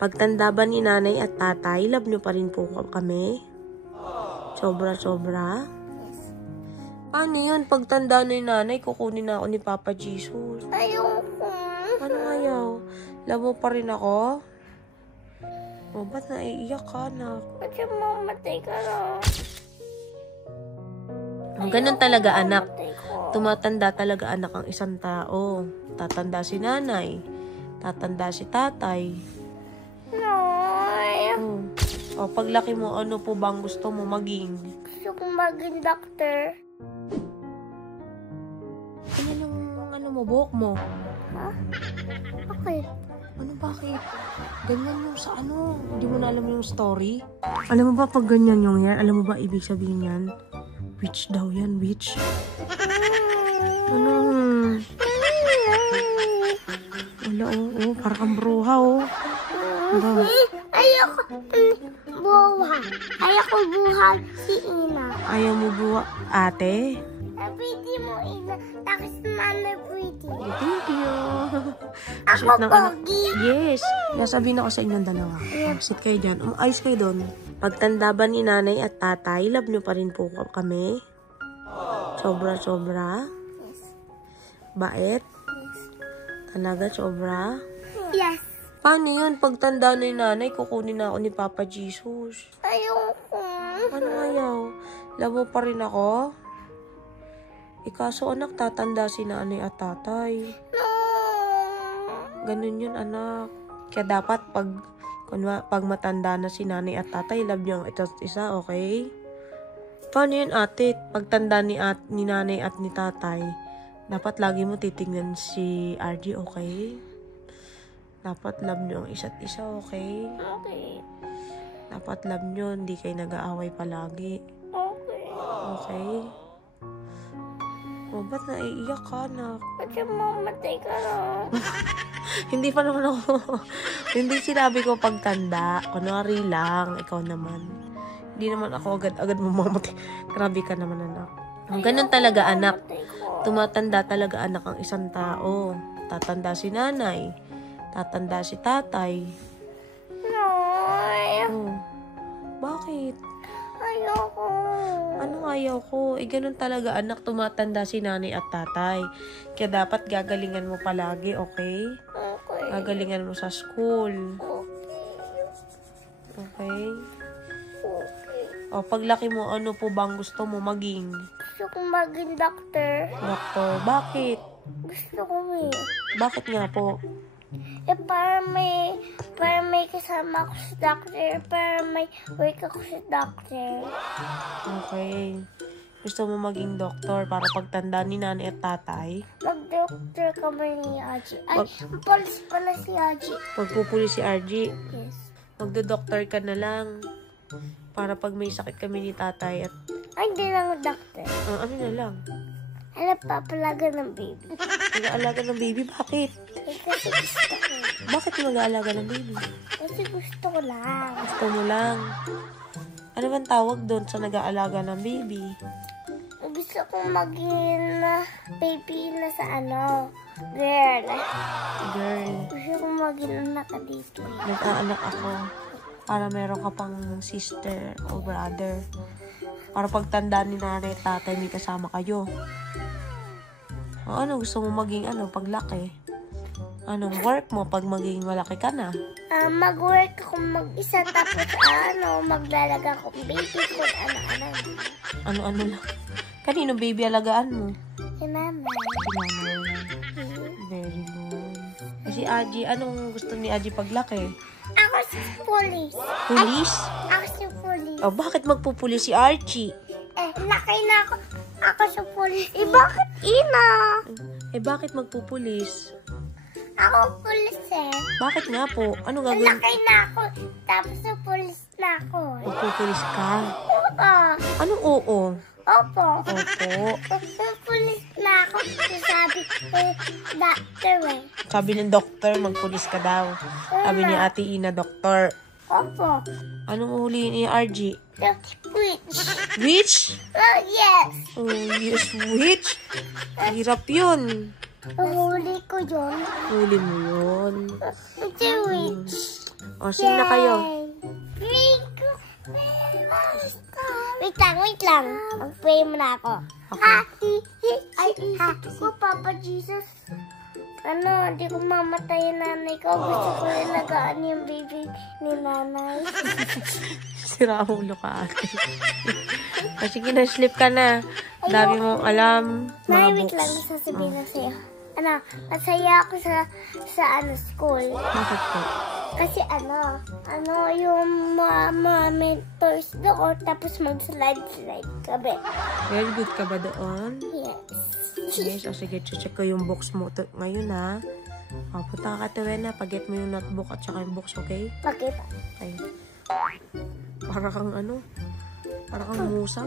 Pagtanda ba ni nanay at tatay, love nyo pa rin po kami? Sobra-sobra? Paano yun? Pagtanda ni nanay, kukunin na ako ni Papa Jesus. Ayoko. Ano ayaw? Love mo pa rin ako? O, ba't naiiyak ka, anak? Kasi mamatay ka na. Ganun talaga, anak. Mamatay ko. Tumatanda talaga, anak, ang isang tao. Tatanda si nanay. Tatanda si tatay. Nay. O, paglaki mo, ano po bang gusto mo maging? Gusto kong maging doctor. Ano mo, buhok mo? Ha? Okay. Ano, bakit? Ganyan yung sa ano? Hindi mo na alam yung story? Alam mo ba pag ganyan yung hair? Alam mo ba ibig sabihin yan? Witch daw yan, witch. Ano? Wala, oo. Parang kang bruha, oo. Ano? Ayoko buha. Ayoko buha si Ina. Ayaw mo buha, ate? Pretty mo, Ina. Tapos mama pretty. Thank you. Ako Shit ng anak. pogi. Yes. Sasabihin ako sa inyong dalawa. Sit kayo dyan. Ayos kayo doon. Pagtanda ba ni nanay at tatay, love nyo pa rin po kami? Sobra-sobra? Yes. Bait? Talaga, sobra? Yes. Paano yun? Pagtanda ni nanay, kukunin na ako ni Papa Jesus. Ayoko. Ano ayaw? Love mo pa rin ako? Ikaso anak, tatanda si nanay at tatay. No. Ganun yun, anak. Kaya dapat pag matanda na si nanay at tatay, love niyo ang isa't isa, okay? Paano yun, ate? Pagtanda ni nanay at ni tatay, dapat lagi mo titingnan si RG, okay? Dapat love niyo ang isa't isa, okay? Okay. Dapat love niyo, hindi kayo nag-aaway palagi. Okay. Okay? O, ba't naiiyak ka, anak? Kasi mamatay ka na. Hindi pa naman ako. Hindi sinabi ko pagtanda. Kunwari lang. Ikaw naman. Hindi naman ako agad-agad mamamatay. Grabe ka naman, anak. Ganun talaga, anak. Mamatay ko. Tumatanda talaga, anak, ang isang tao. Tatanda si nanay. Tatanda si tatay. Nay. Oh. Bakit? Ayoko. Anong ayaw ko? Ganun talaga, anak. Tumatanda si nanay at tatay. Kaya dapat gagalingan mo palagi, okay? Okay. Gagalingan mo sa school. Okay? Okay. O, paglaki mo, ano po bang gusto mo maging? Gusto kong maging doctor. Doktor. Bakit? Gusto ko eh. Bakit nga po? Para may kasama ako sa doctor. Para may work ako sa doctor. Okay. Gusto mo maging doktor para pagtanda ni nanay at tatay? Mag-doctor kami ni Aji. Ay, police pala si Aji. Magpupuli si RG. Yes. Magdo-doktor ka na lang. Para pag may sakit kami ni tatay at... Ay, hindi lang doctor. ano na lang. Alam, papalaga ng baby. Mag-aalaga ng baby? Bakit? Kasi gusto ko. Bakit mag-aalaga ng baby? Kasi gusto ko lang. Gusto mo lang. Ano bang tawag doon sa nag-aalaga ng baby? Gusto kong maging baby na sa girl. Girl. Gusto kong maging anak ka dito. Nag-aanak ako. Para meron ka pang sister o brother. Para pagtanda ni nanay at tatay, may kasama kayo. O, ano gusto mo maging paglaki? Anong work mo pag maging malaki ka na? Mag-work ako mag-isa tapos maglalaga ako baby ko anak-anak. Ano lang. Kanino baby alagaan mo? Si mama. Si mama. Very good. Si Aji, anong gusto ni Aji paglaki? Ako si police. Police? Ako si police. O, bakit magpupulis si Archie? Laki na ako. Ako si police. Bakit ina? Bakit magpupulis? Ako police Bakit nga po? Ano gagawin? Laki na ako. Tapos si police na ako. Magpupulis ka? Oo. Anong oo? Opo. Opo. Pulis na ako. Sabi doctor Sabi ng doktor, magpulis ka daw. Sabi ni Ate Ina, doktor. Opo. Anong huli ni RG? Witch. Witch? Yes. Oh, yes, witch? Hirap yun. Huli ko yun. Huli mo yun. It's a witch. O, sing na kayo. Wait lang. Mag-pray muna ako. Okay. Ko, Papa Jesus. Hindi ko mamatay yung nanay ko. Gusto ko ilagaan yung baby ni nanay. Sira ulo ka, ate. O, sige na, sleep ka na. Dami mong alam. Nay, Mga wait lang. books. Sasabihin na sa'yo. Masaya ako sa school. Bakit po? Kasi yung mga mentors doon, tapos mag-slide kami. Very good ka ba doon? Yes. Yes, o sige, check ko yung books mo ngayon, ha? O, punta ka na, pag-get mo yung notebook at saka yung books, okay? Okay pa. Ay. Para kang musang.